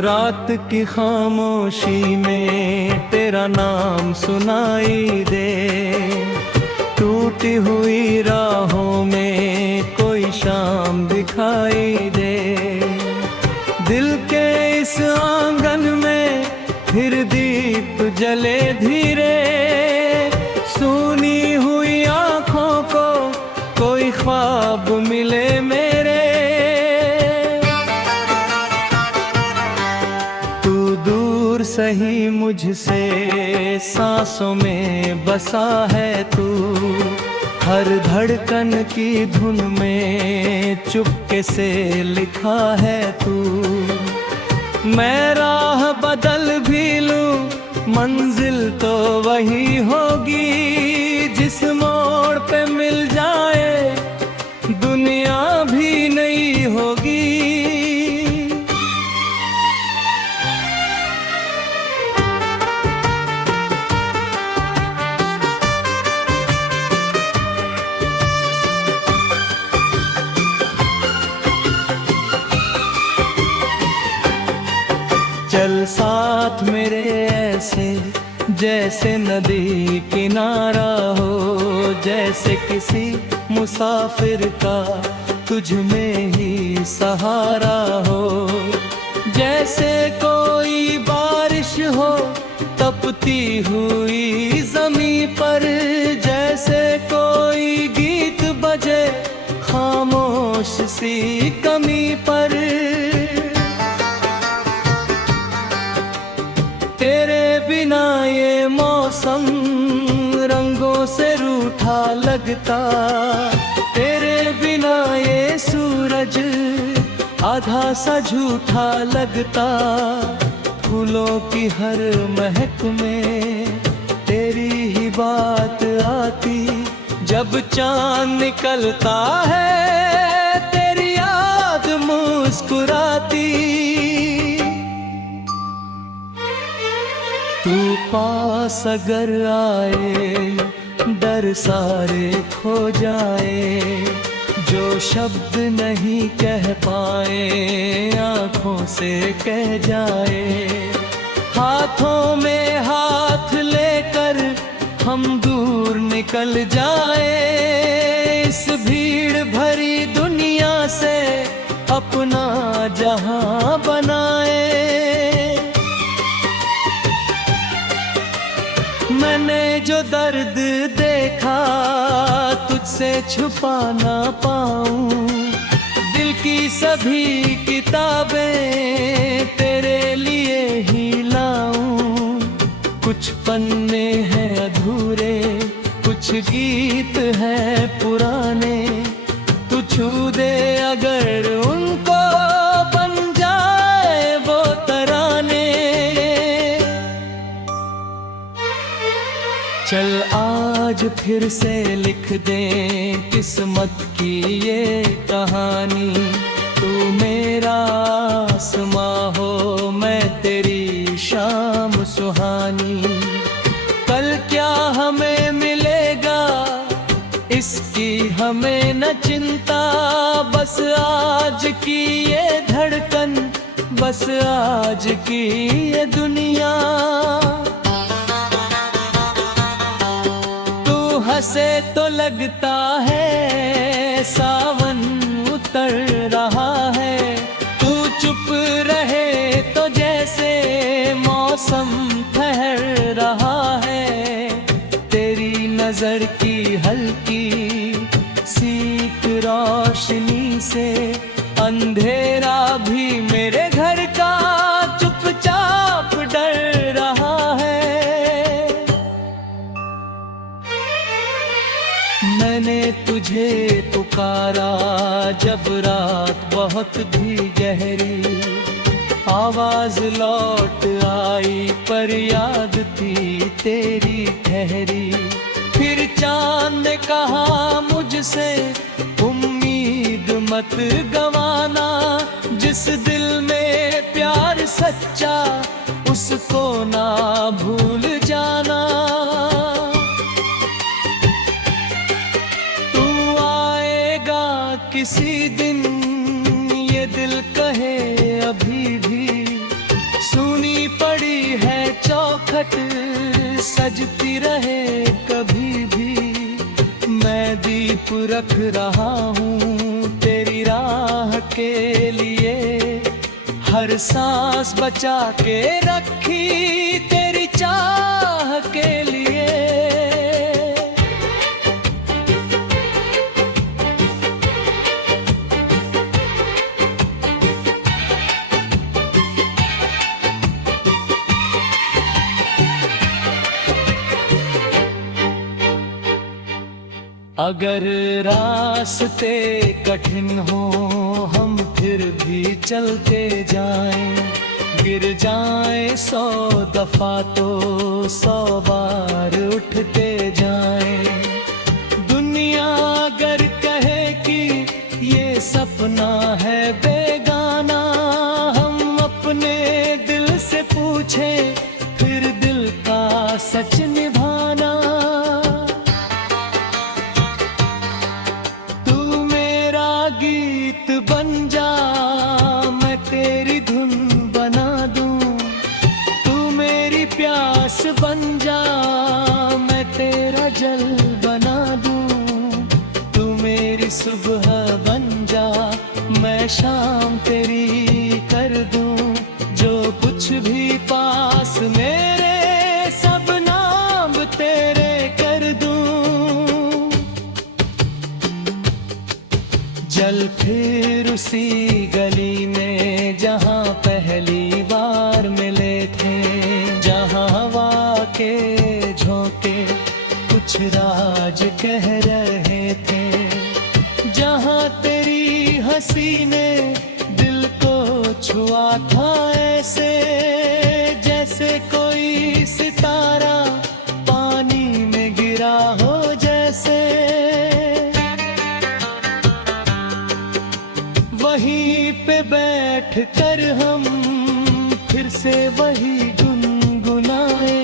रात की खामोशी में तेरा नाम सुनाई दे। टूटी हुई राहों में कोई शाम दिखाई दे। दिल के इस आंगन में फिर दीप जले धीरे। सूनी हुई आँखों को कोई ख्वाब मिले मेरे। तू दूर सही मुझसे सांसों में बसा है तू। हर धड़कन की धुन में चुपके से लिखा है तू। मैं राह बदल भी लूं मंजिल तो वही होगी। जिस मोड़ पे मिल जाए दुनिया भी नई होगी। चल साथ मेरे ऐसे जैसे नदी किनारा हो। जैसे किसी मुसाफिर का तुझ में ही सहारा हो। जैसे कोई बारिश हो तपती हुई ज़मीं पर। जैसे कोई गीत बजे खामोश सी कमी पर। तेरे बिना ये मौसम रंगों से रूठा लगता। तेरे बिना ये सूरज आधा सा झूठा लगता। फूलों की हर महक में तेरी ही बात आती। जब चांद निकलता है तेरी याद मुस्कुराती। तू पास अगर आए डर सारे खो जाए। जो शब्द नहीं कह पाए आँखों से कह जाए। हाथों में हाथ लेकर हम दूर निकल जाए। इस भीड़ भरी दुनिया से अपना जहां बनाए। मैंने जो दर्द देखा तुझसे छुपा ना पाऊं। दिल की सभी किताबें तेरे लिए ही लाऊं। कुछ पन्ने हैं अधूरे कुछ गीत हैं पुराने। तू छू दे अगर उनको बन जाए वो तराने। चल आज फिर से लिख दें किस्मत की ये कहानी। तू मेरा आसमां हो मैं तेरी शाम सुहानी। कल क्या हमें मिलेगा इसकी हमें न चिंता। बस आज की ये धड़कन बस आज की ये दुनिया। हंसे तो लगता है सावन उतर रहा है। तू चुप रहे तो जैसे मौसम ठहर रहा है। तेरी नजर की हल्की सीख रोशनी से अंधेरा भी मेरे घर का चुपचाप डर रहा है। मैंने तुझे पुकारा जब रात बहुत भी गहरी। आवाज लौट आई पर याद थी तेरी ठहरी। फिर चांद ने कहा मुझसे उम्मीद मत गवाना। जिस दिल में प्यार सच्चा उसको ना भूल जाना। किसी दिन ये दिल कहे अभी भी चौखट सजती रहे कभी भी। मैं दीप रख रहा हूँ तेरी राह के लिए, हर सांस बचा के रखी तेरी चाह के लिए। अगर रास्ते कठिन हो हम फिर भी चलते जाएं, गिर जाएं 100 दफा तो 100 बार उठते जाएं। दुनिया अगर कहे कि ये सपना है बेगाना, हम अपने दिल से पूछें फिर दिल का सच निभाना। गीत बन जा मैं तेरी धुन बना दूं, तू मेरी प्यास बन जा मैं तेरा जल बना दूं। तू मेरी सुबह बन जा मैं शाम तेरी कर दूं। जो कुछ भी पास मेरे सब नाम तेरे कर दूं। चल फिर उसी गली में जहाँ पहली बार मिले थे, जहाँ हवा के झोंके कुछ राज कह रहे थे, जहाँ तेरी हंसी ने दिल को छुआ था ऐसे जैसे कोई सितारा पानी में गिरा हो जैसे। वहीं पे बैठ कर हम फिर से वही गुनगुनाए,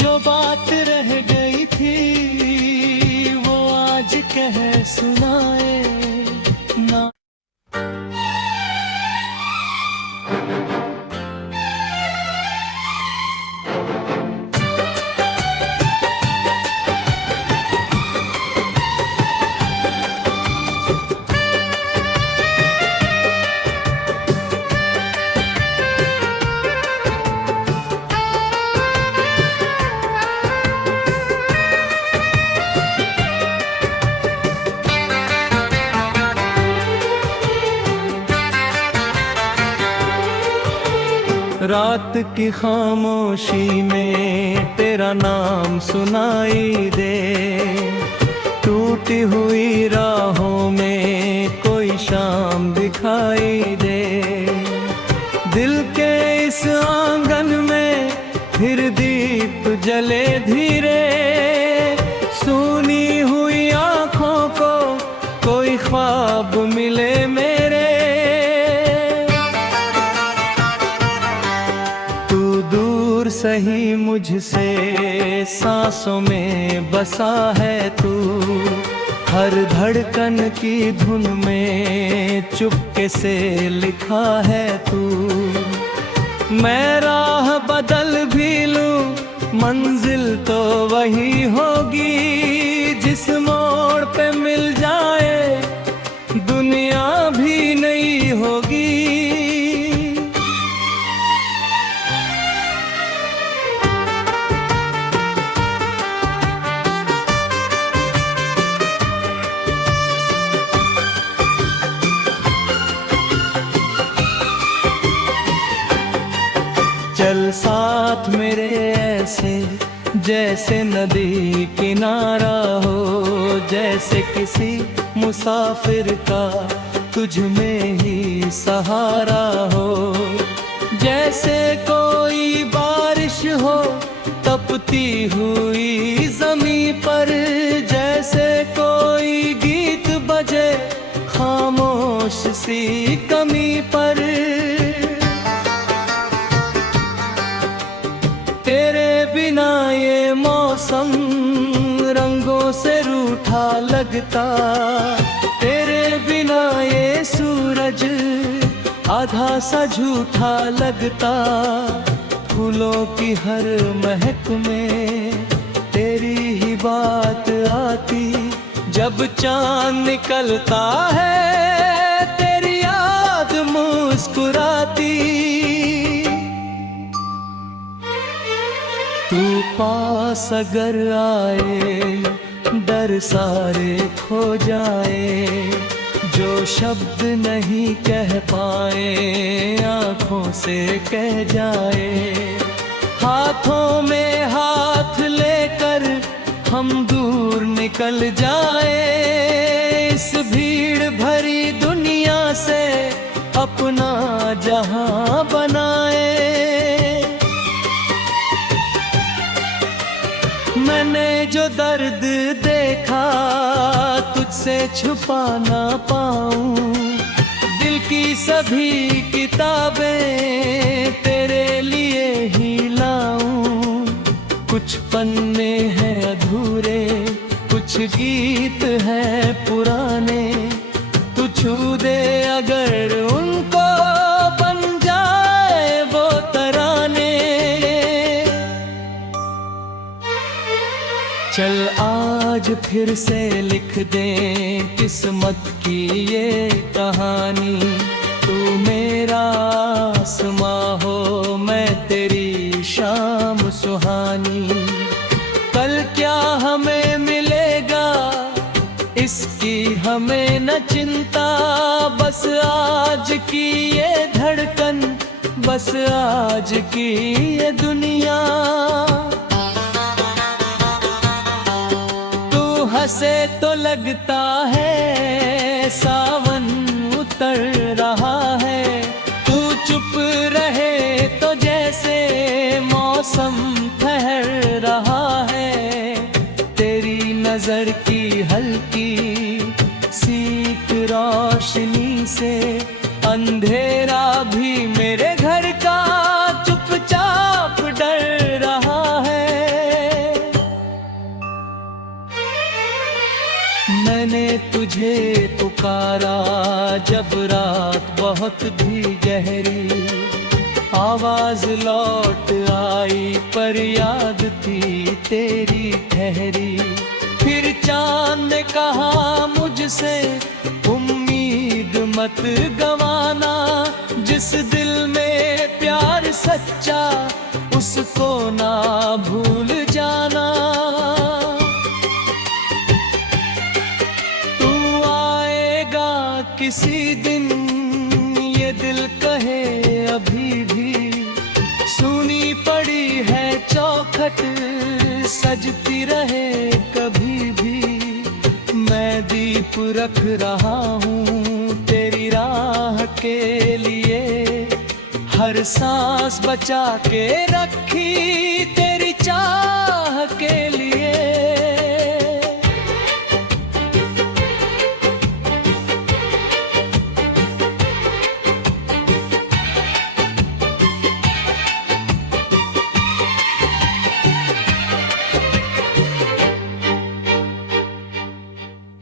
जो बात रह गई थी वो आज कह सुनाए ना। रात की खामोशी में तेरा नाम सुनाई दे, टूटी हुई राहों में कोई शाम दिखाई दे। दिल के इस आंगन में फिर दीप जले धीरे, सूनी हुई आँखों को कोई ख्वाब मिले मेरे। सही मुझसे सांसों में बसा है तू, हर धड़कन की धुन में चुपके से लिखा है तू। मैं राह बदल भी लूं मंजिल तो वही होगी, जिस मोड़ पे मिल जाए दुनिया भी नई होगी। चल साथ मेरे ऐसे जैसे नदी किनारा हो, जैसे किसी मुसाफिर का तुझ में ही सहारा हो। जैसे कोई बारिश हो तपती हुई ज़मीं पर, जैसे कोई गीत बजे खामोश सी कमी पर। तेरे बिना ये मौसम रंगों से रूठा लगता, तेरे बिना ये सूरज आधा सा झूठा लगता। फूलों की हर महक में तेरी ही बात आती। जब चांद निकलता है तेरी याद मुस्कुराती। तू पास अगर आए डर सारे खो जाए। जो शब्द नहीं कह पाए आँखों से कह जाए। हाथों में हाथ लेकर हम दूर निकल जाए। इस भीड़ भरी दुनिया से अपना जहां बनाए। मैंने जो दर्द देखा तुझसे छुपा ना पाऊं। दिल की सभी किताबें तेरे लिए ही लाऊं। कुछ पन्ने हैं अधूरे, कुछ गीत हैं पुराने। तू छू दे अगर उनको बन जाए वो तराने। चल आज फिर से लिख दें किस्मत की ये कहानी। तू मेरा आसमां हो मैं तेरी शाम सुहानी। कल क्या हमें मिलेगा इसकी हमें न चिंता। बस आज की ये धड़कन, बस आज की ये दुनिया। हंसे तो लगता है सावन उतर रहा है। तू चुप रहे तो जैसे मौसम ठहर रहा है। तेरी नजर की हल्की सीख रोशनी से अंधेरा भी मेरे घर का चुपचाप डर रहा है। मैंने तुझे पुकारा जब रात बहुत थी गहरी। आवाज लौट आई पर याद थी तेरी ठहरी। फिर चांद ने कहा मुझसे उम्मीद मत गवाना। जिस दिल में प्यार सच्चा उसको ना भूल जाना। किसी दिन ये दिल कहे अभी भी। सुनी पड़ी है चौखट सजती रहे कभी भी। मैं दीप रख रहा हूँ तेरी राह के लिए। हर सांस बचा के रखी तेरी चाह के लिए।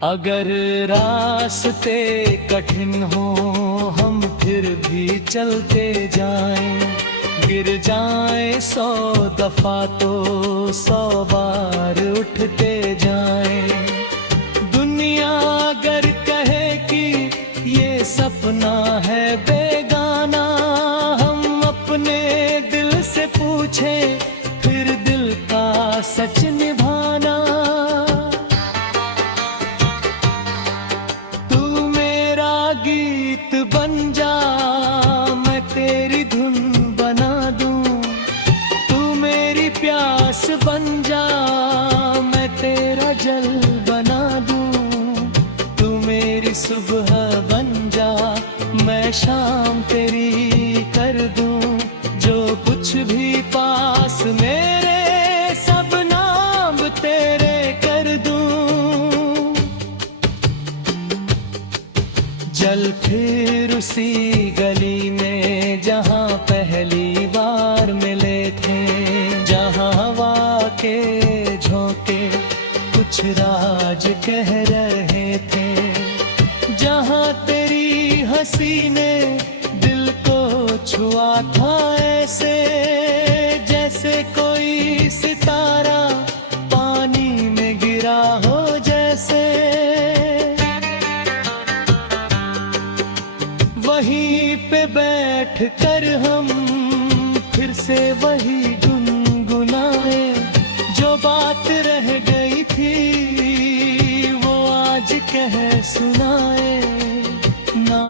अगर रास्ते कठिन हो हम फिर भी चलते जाएं। गिर जाएं 100 दफा तो 100 बार उठते जाएं। दुनिया अगर कहे कि ये सपना है बेगाना। हम अपने दिल से पूछें फिर दिल का सच निभाना। गीत बन जा मैं तेरी धुन बना दूं। तू मेरी प्यास बन जा मैं तेरा जल बना दूं। तू मेरी सुबह बन जा मैं शाम तेरी कर दूं। जो कुछ भी पास मेरे सब नाम तेरे कर दूं। चल फिर उसी गली में जहाँ पहली बार मिले थे। जहाँ हवा के झोंके कुछ राज कह रहे थे। जहाँ तेरी हंसी ने दिल को छुआ था ऐसे। कोई सितारा पानी में गिरा हो जैसे, वहीं पे बैठ कर हम फिर से वही गुनगुनाए। जो बात रह गई थी वो आज कह सुनाए ना।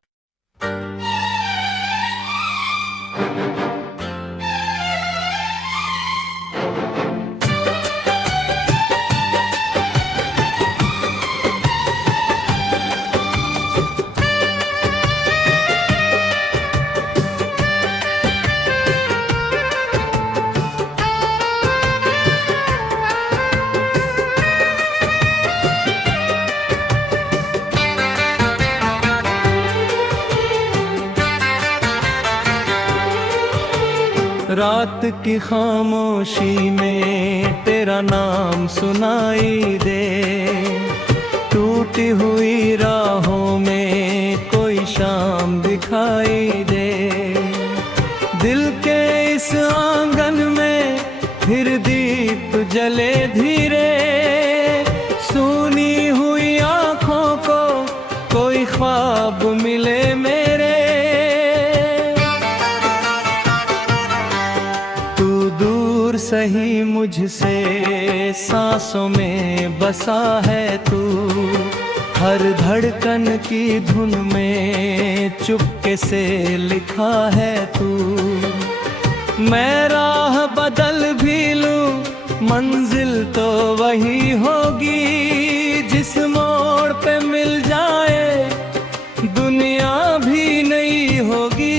रात की खामोशी में तेरा नाम सुनाई दे, टूटी हुई राहों में कोई शाम दिखाई दे। दिल के इस आंगन में फिर दीप जले धीरे, सूनी हुई आँखों को कोई ख्वाब मिले मेरे। सही मुझसे सांसों में बसा है तू, हर धड़कन की धुन में चुपके से लिखा है तू। मैं राह बदल भी लूं मंजिल तो वही होगी, जिस मोड़ पे मिल जाए दुनिया भी नई होगी।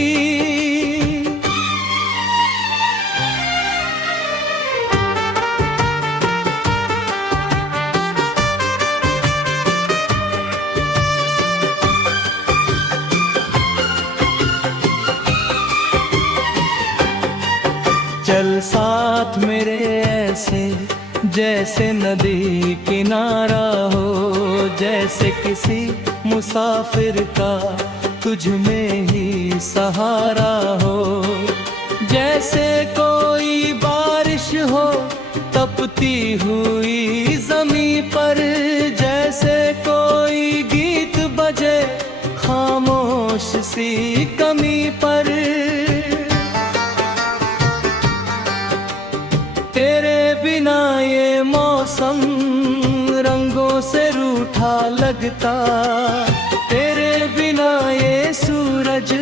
चल साथ मेरे ऐसे जैसे नदी किनारा हो, जैसे किसी मुसाफिर का तुझ में ही सहारा हो। जैसे कोई बारिश हो तपती हुई ज़मीं पर, जैसे कोई गीत बजे खामोश सी कमी पर। तेरे बिना ये मौसम रंगों से रूठा लगता, तेरे बिना ये सूरज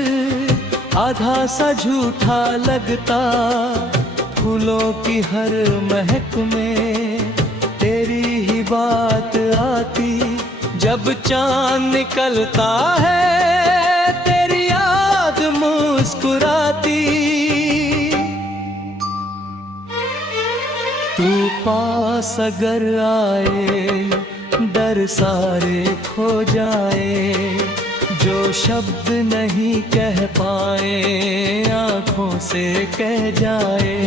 आधा सा झूठा लगता। फूलों की हर महक में तेरी ही बात आती, जब चांद निकलता है तेरी याद मुस्कुराती। तू पास अगर आए डर सारे खो जाए, जो शब्द नहीं कह पाए आँखों से कह जाए।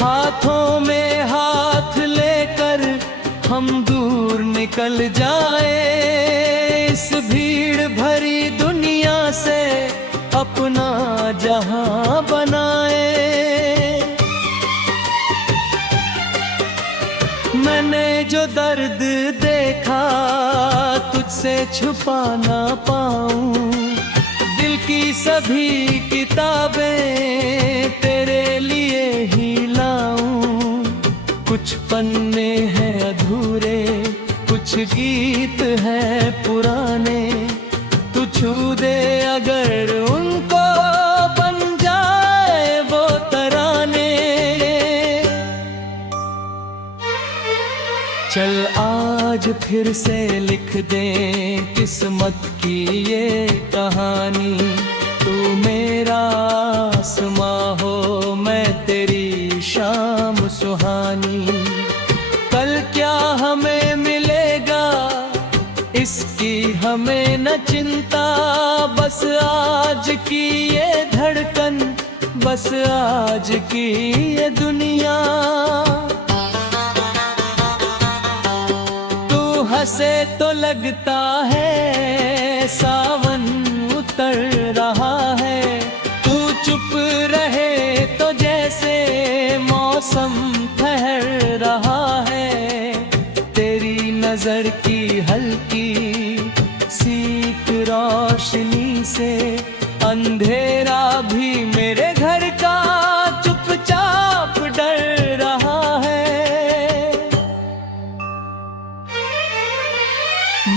हाथों में हाथ लेकर हम दूर निकल जाए, इस भीड़ भरी दुनिया से अपना जहां बनाए। मैंने जो दर्द देखा तुझसे छुपा ना पाऊं, दिल की सभी किताबें तेरे लिए ही लाऊं। कुछ पन्ने हैं अधूरे, कुछ गीत हैं पुराने, तू छू दे अगर उनको बन जाए वो तराने। चल आज फिर से लिख दें किस्मत की ये कहानी, तू मेरा आसमां हो मैं तेरी शाम सुहानी। कल क्या हमें मिलेगा इसकी हमें न चिंता, बस आज की ये धड़कन, बस आज की ये दुनिया। हंसे तो लगता है सावन उतर रहा है, तू चुप रहे तो जैसे मौसम से अंधेरा भी मेरे घर का चुपचाप डर रहा है।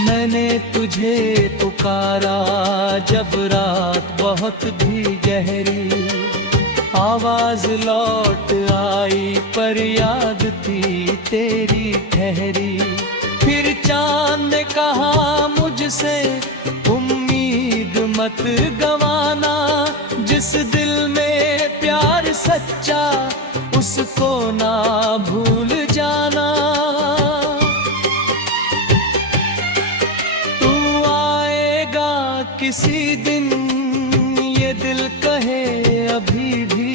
मैंने तुझे पुकारा जब रात बहुत भी गहरी, आवाज लौट आई पर याद थी तेरी ठहरी। फिर चांद ने कहा मुझसे उम्मीद मत गवाना, जिस दिल में प्यार सच्चा उसको ना भूल जाना। तू आएगा किसी दिन ये दिल कहे अभी भी,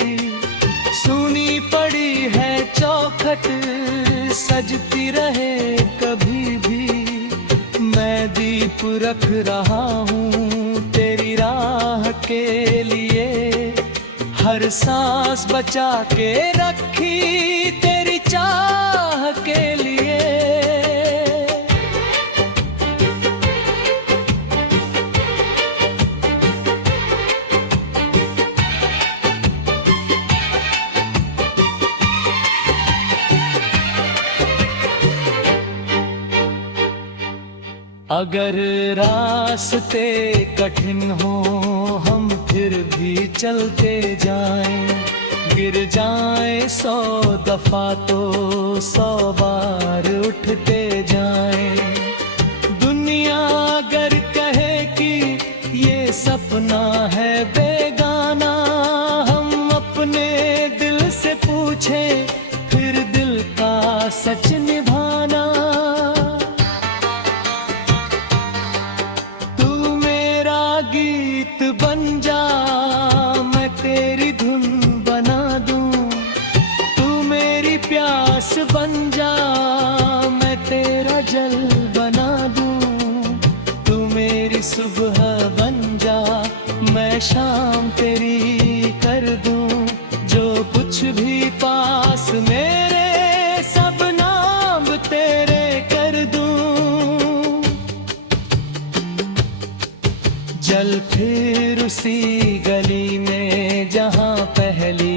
सुनी पड़ी है चौखट सजती रहे कभी भी। मैं दीप रख रहा हूँ तेरी राह के लिए, हर सांस बचा के रखी तेरी चाह के लिए। अगर रास्ते कठिन हो हम फिर भी चलते जाएं, गिर जाएं 100 दफा तो 100 बार उठते जाएं। दुनिया अगर कहे कि ये सपना है बेगाना, हम अपने दिल से पूछें फिर दिल का सच निभाना। गीत बन जा मैं तेरी धुन बना दूं, तू मेरी प्यास बन जा मैं तेरा जल बना दूं। तू मेरी सुबह बन जा मैं शाम तेरी कर दूं। जो कुछ भी पास मेरे सब नाम तेरे कर दूं। चल फिर उसी गली में जहाँ पहली